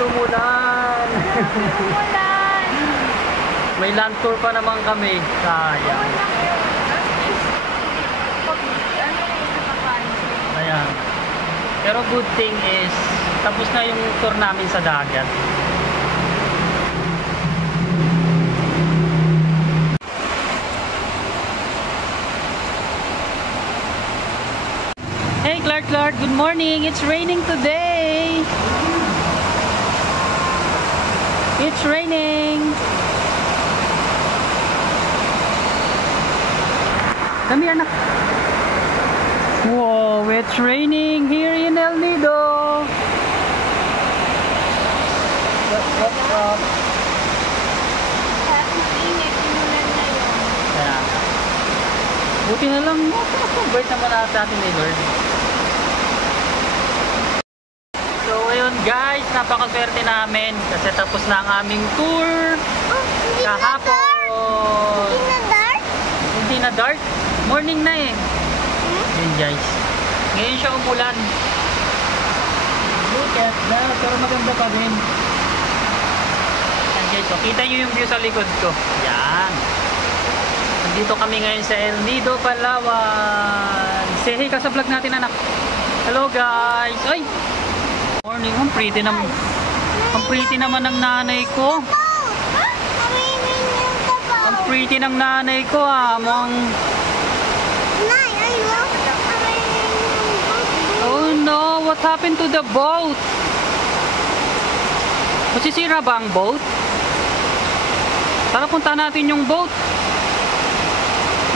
umulan. Umulan. May land tour pa naman kami. Sayang. Ayan. Pero good thing is, tapos na yung tour namin sa dagat. Hey Clark, good morning. It's raining today. It's raining. Come here, anak. Whoa, it's raining here in El Nido. What's up? Kaya, buti na lang. Bait naman natin ni Lord. So, ayun guys, napakaswerte namin kasi tapos na ang aming tour kahapon. Hindi na dark? Hindi na dark? Morning na eh. Yun guys. Ngayon siya umulan. Look at that. Pero maganda pa din. Yan guys. So, kita nyo yung view sa likod ko. Yan. Nandito kami ngayon sa El Nido, Palawan. Say hey ka sa vlog natin, anak. Hello guys. Ay! Morning. Ang pretty naman. Ang pretty naman ng nanay ko. Ang pretty ng nanay ko ah. Oh no, what happened to the boat? Masisira ba ang boat? Tara punta natin yung boat.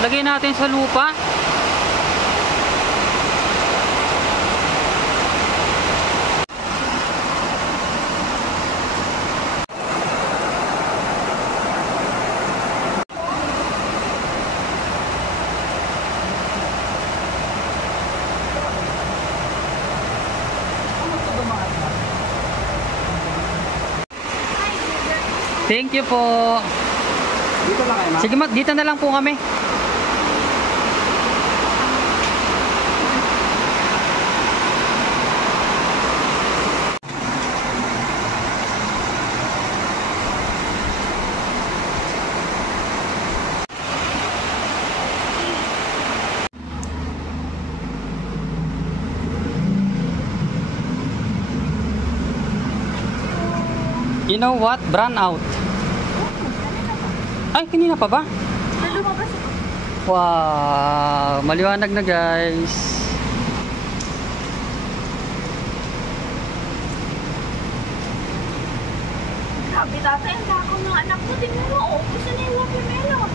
Lagay natin sa lupa. Thank you po. Dito lang kayo, ma? Sige, dito na lang po kami. You know what? Brand out. Ay, kanina pa ba? Wow, maliwanag na guys. Sabi tatay, ang dako ng anak ko. Tingnan mo, gusto na yung watermelon.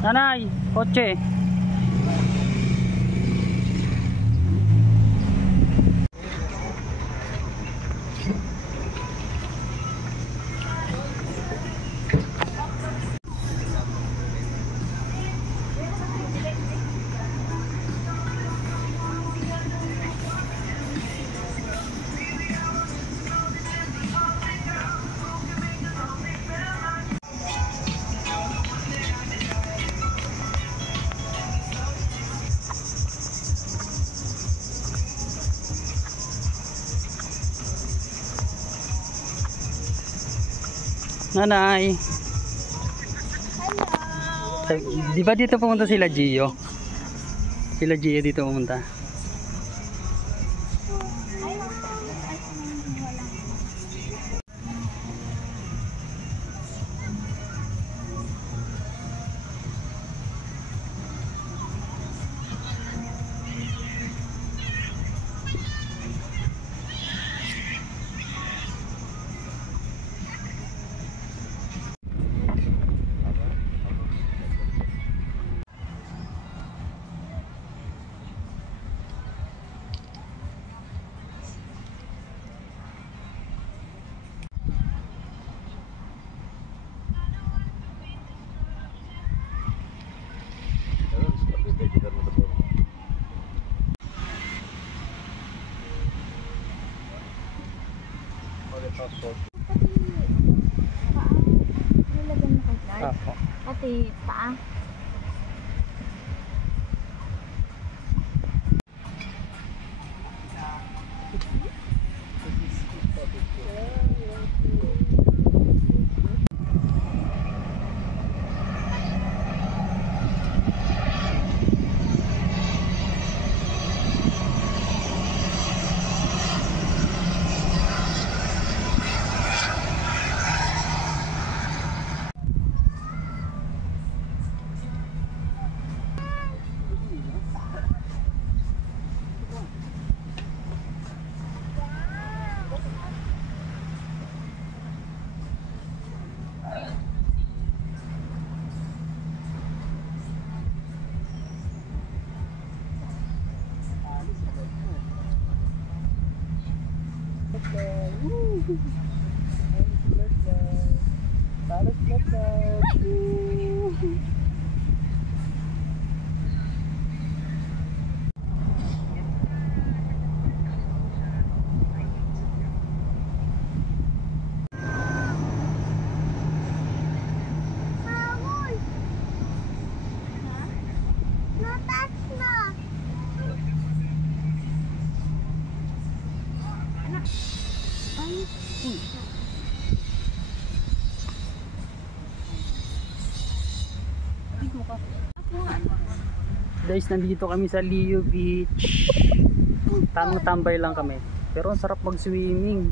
Nanay, kotse. Nanay. Di ba dito pumunta sila Gio? Sila Gio dito pumunta. Apo. Pati paa. Guys, nandito kami sa Leo Beach. Tamang tambay lang kami. Pero ang sarap mag-swimming.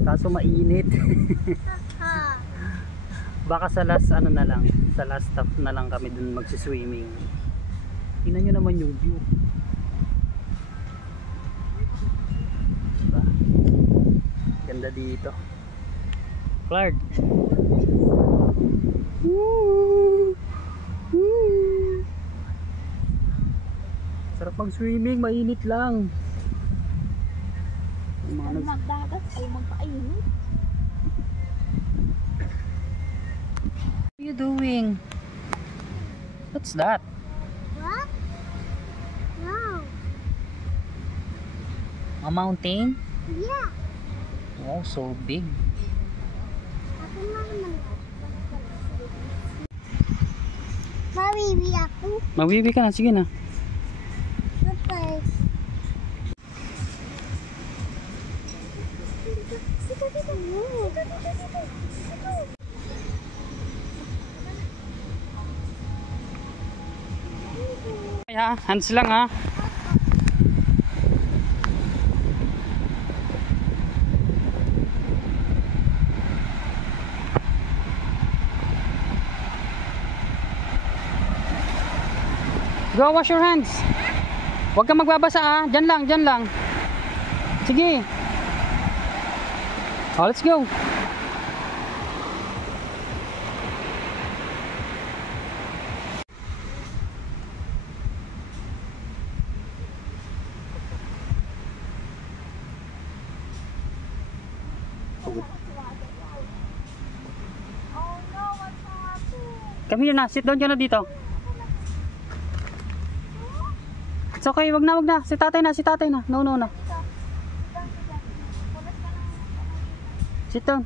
Kaso mainit. Baka sa last ano na lang, sa last stop na lang kami dun magsi-swimming. Tingnan nyo naman yung view. Diba? Ganda dito. Clark. Woo! Woo! Sarap mag-swimming, mainit lang. Magdagat ay magpainit. What are you doing? What's that? What? No. A mountain? Yeah. Wow, so big. Mawiwi ako. Mawiwi ka na, sige na. Okay. Ay, ha, hands lang ha. Go, wash your hands. Huwag kang magbabasa ah. Diyan lang, diyan lang. Sige. Oh, let's go. Come here na, sit down ka na dito. It's okay, wag na. Si tatay na. No. Sit down.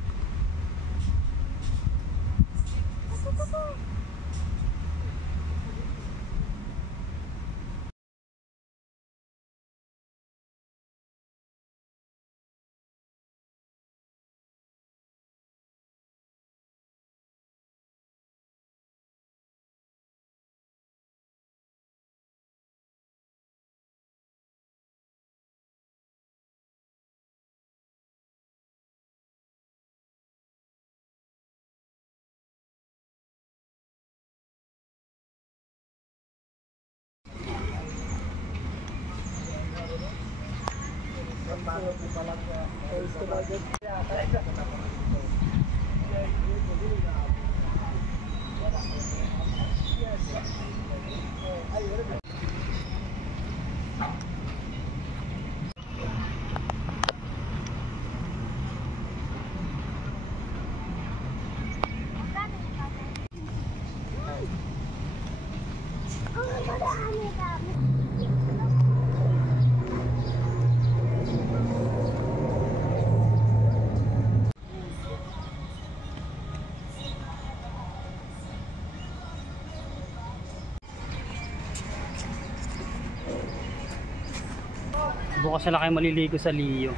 Bukas na lang kayo maliligo sa Leo.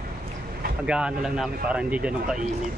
Agahan na lang namin para hindi ganun kainit.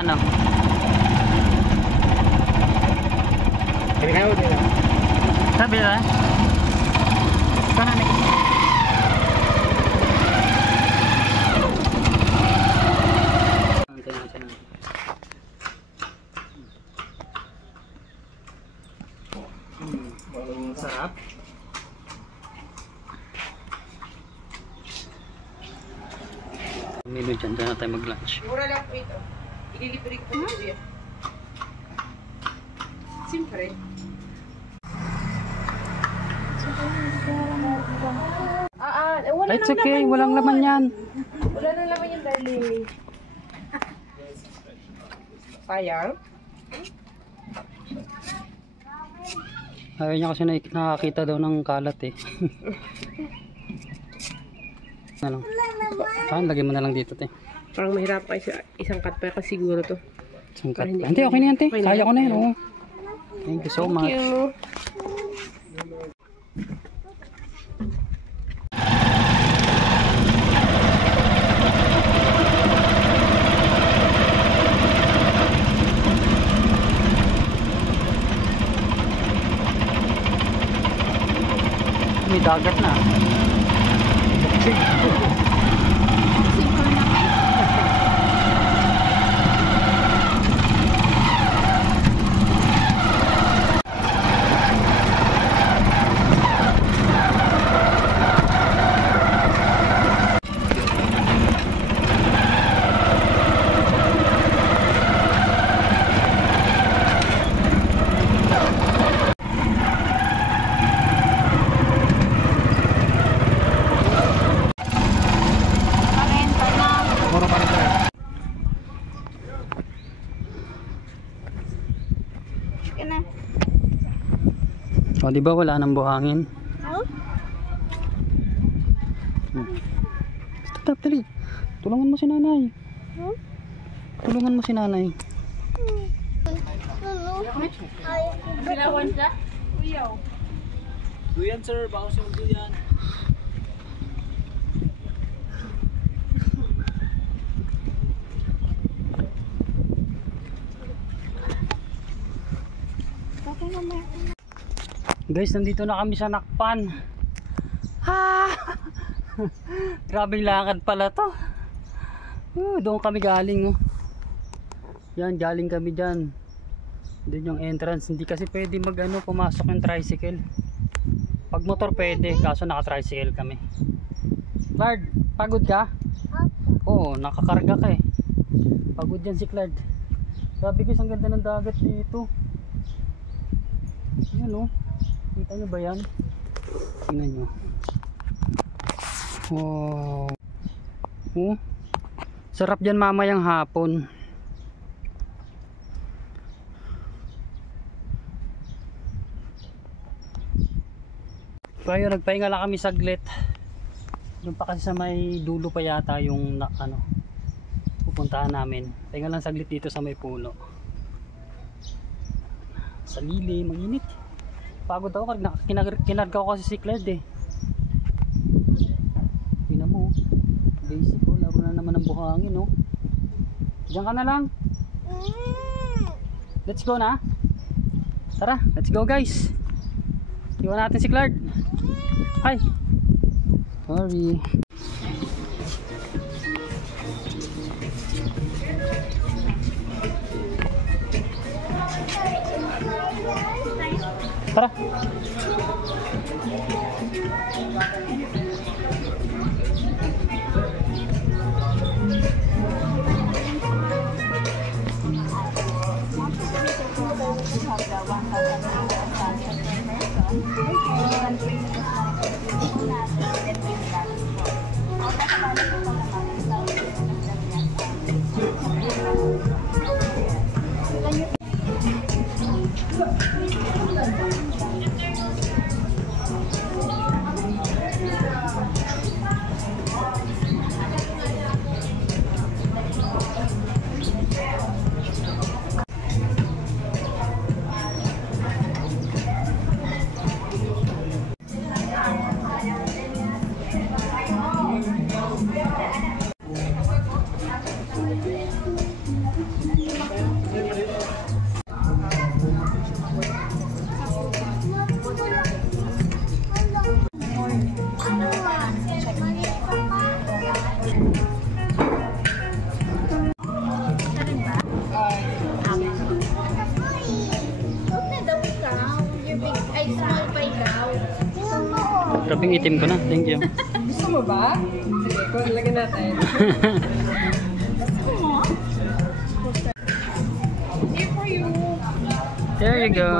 Ano? Sabi na? Sana nih. Sarap. Menu dyan na tayo mag-lunch. Mura lang po ito. Ililibre ko po siya. Siyempre. Wala It's okay, walang laman yan. Wala nang laman yan, darling. Sayang. Ayaw niya kasi nakakita daw ng kalat eh. Ano? Lagyan mo na lang dito, te. Parang mahirap kayo sa isang cut pa kasi siguro to. Isang cut. Hindi, okay na yan, te. Kaya ko na yan, oh. Thank you so much. Thank you. May dagat na. O, di ba wala nang buhangin? Stop, dali. Tulungan mo si nanay. Tulungan mo si nanay. Duyan sir, bawas yung duyan. Guys, nandito na kami sa Nakpan. Grabing lakad pala to. Doon kami galing, oh. Yan, galing kami dyan. Doon yung entrance. Hindi kasi pwede pumasok yung tricycle. Pag motor pwede, kaso naka-tricycle kami. Claude, pagod ka? Oo, nakakarga ka eh. Pagod yan si Claude. Sabi ko, ang ganda ng dagat dito. Yan, oh. Kita nyo ba yan? Tingnan nyo. Oh. Oh. Sarap dyan mamayang hapon. Kaya nagpahinga lang kami saglit. Doon pa kasi sa may dulo pa yata yung pupuntahan namin. Pahinga lang saglit dito sa may puno. Sa lilim, mag-init. Pagod ako, kinarga ko kasi si Claire eh. Tingnan mo, basic ko, laro na naman ng buhangin oh. Diyan ka na lang. Let's go na. Tara, let's go guys. Iwan natin si Claire. Hi. Sorry. Tara. Grabing itim ko na. Thank you. Gusto mo ba? Sige, kung lagyan natin. Here for you. There you go.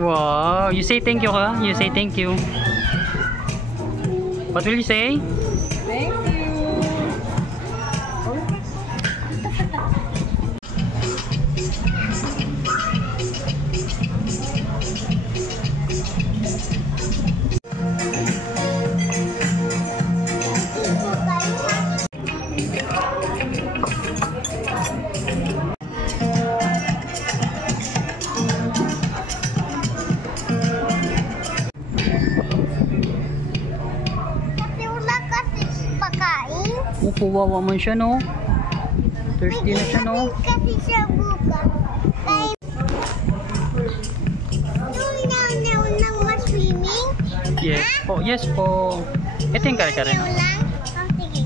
Wow, you say thank you ka? You say thank you. What will you say? Thank you. Kawawa man siya no. Thirsty na siya no. Kasi siya bukas. Tunaw na ma-swimming? Yes po, yes po. Ito yung kare-kare. Lang? Oh, sige.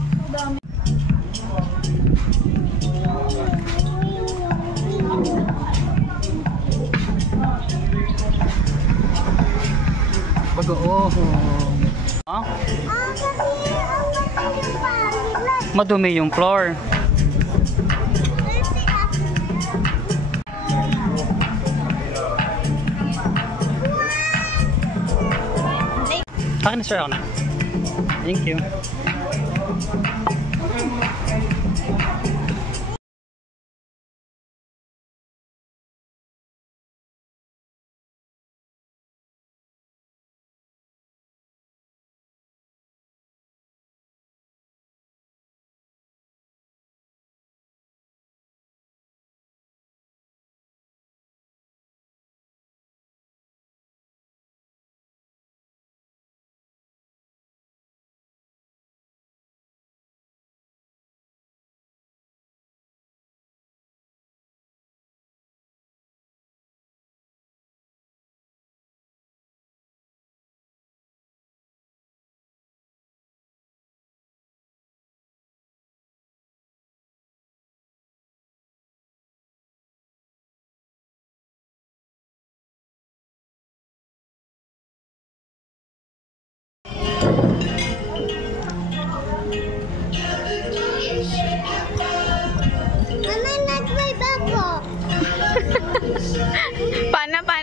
Bago oh. Madumi yung floor. Akin na sir, ako na. Thank you.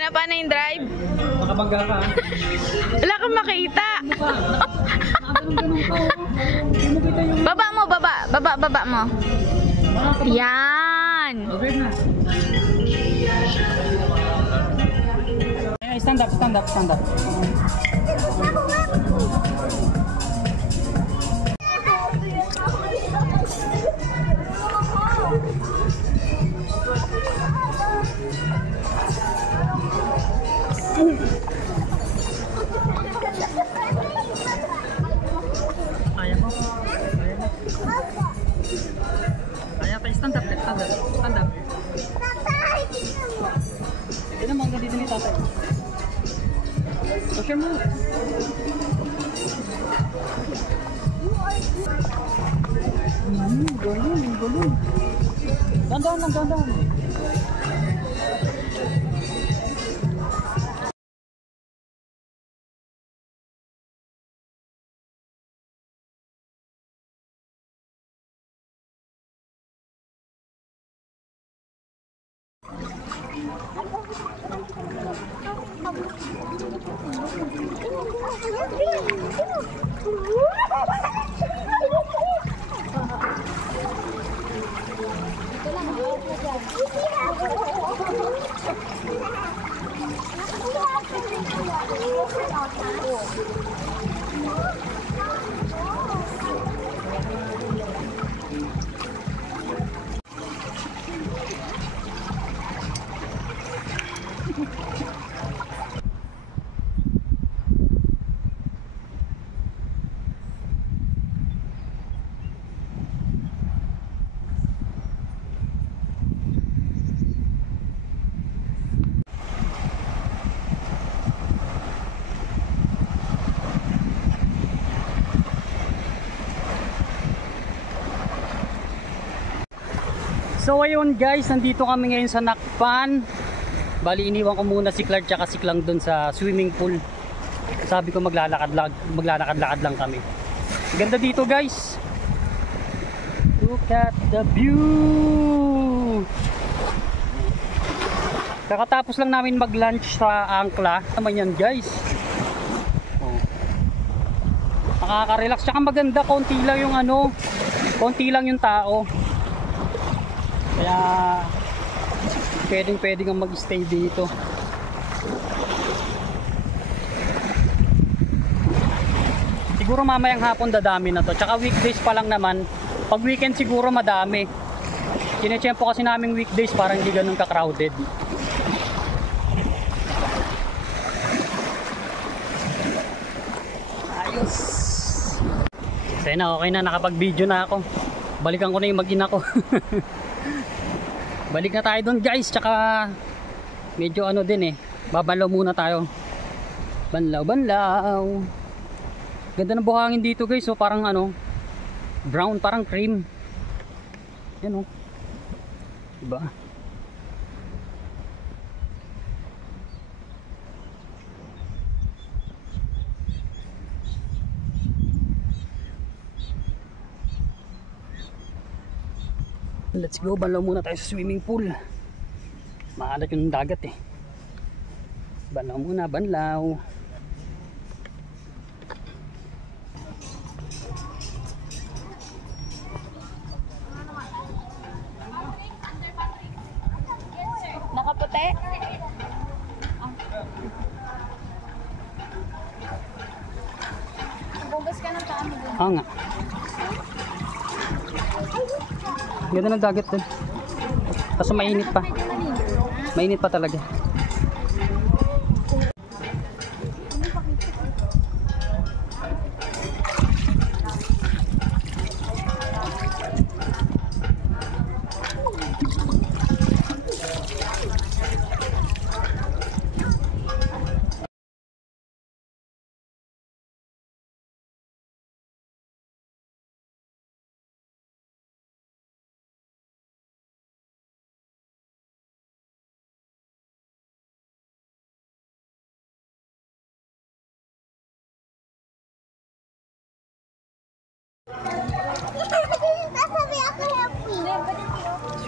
Paano yung drive? Makabangga ka. Wala kang makita. Baba mo, baba mo. Yan. Okay na. stand up, stand up, stand up. Kaya mo? Kaya pa, stand up, stand up, stand up. Hindi naman, ganito ni tatay. So, share mo. Galing, galing. Dandan lang, dandan. So ayun guys, nandito kami ngayon sa Nakpan. Bali iniwan ko muna si Clark tsaka si Klang dun sa swimming pool. Sabi ko maglalakad-lakad lang kami. Ganda dito guys. Look at the view. Kakatapos lang namin mag-lunch sa Angkla. Naman yan guys. Oh. Nakaka-relax tsaka maganda, konti lang yung ano, konti lang yung tao. Kaya pwedeng kang mag-stay dito. Siguro mamayang hapon dadami na to. Tsaka weekdays pa lang naman. Pag weekend siguro madami. Kinechempo kasi naming weekdays parang hindi ganun ka-crowded. Ayos. Kasi na, okay na, nakapag-video na ako. Balikan ko na yung mag-ina ko. Balik na tayo doon guys, tsaka medyo ano din babalaw muna tayo. Banlaw. Ganda ng buhangin dito guys, so parang ano, brown, parang cream. Yan diba? Let's go, banlaw muna tayo sa swimming pool. Maalat yung dagat Banlaw muna, banlaw. Nakaputi? Bugas ka ng paa mo dun. Nga. Ganda ng dagat dun. Kaso mainit pa. Mainit pa talaga.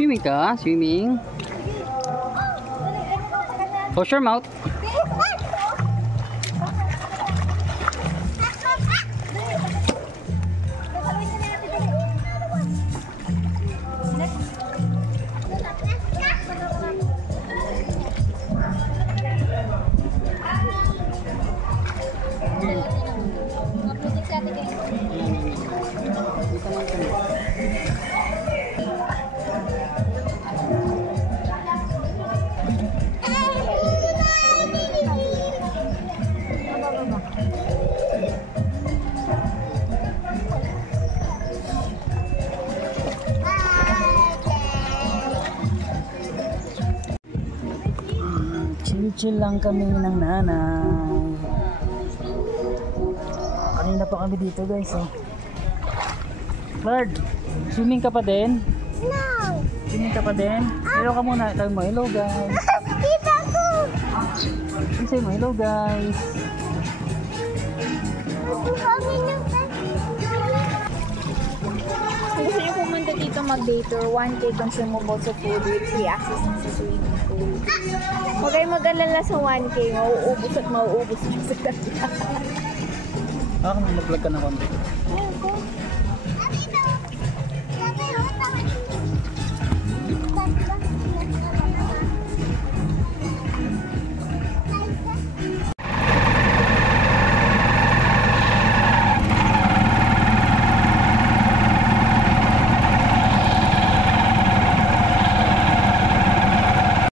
Swimming ka? Swimming? Push your mouth. Chill-chill lang kami ng nanay. Kanina pa kami dito guys oh. Lord, swimming ka pa din? No! Swimming ka pa din? Hello ka muna. Tawag mo, hello guys. Tita ko! Say mo, hello guys. Ito kami ng Kung gusto niyo pumunta dito mag-day tour, 1K consumable sa food with free access sa swimming pool. Huwag kayong mag-alala sa 1K, mauubos at mauubos siya sa dati. Ah, mag-vlog ka na konti. Ayun,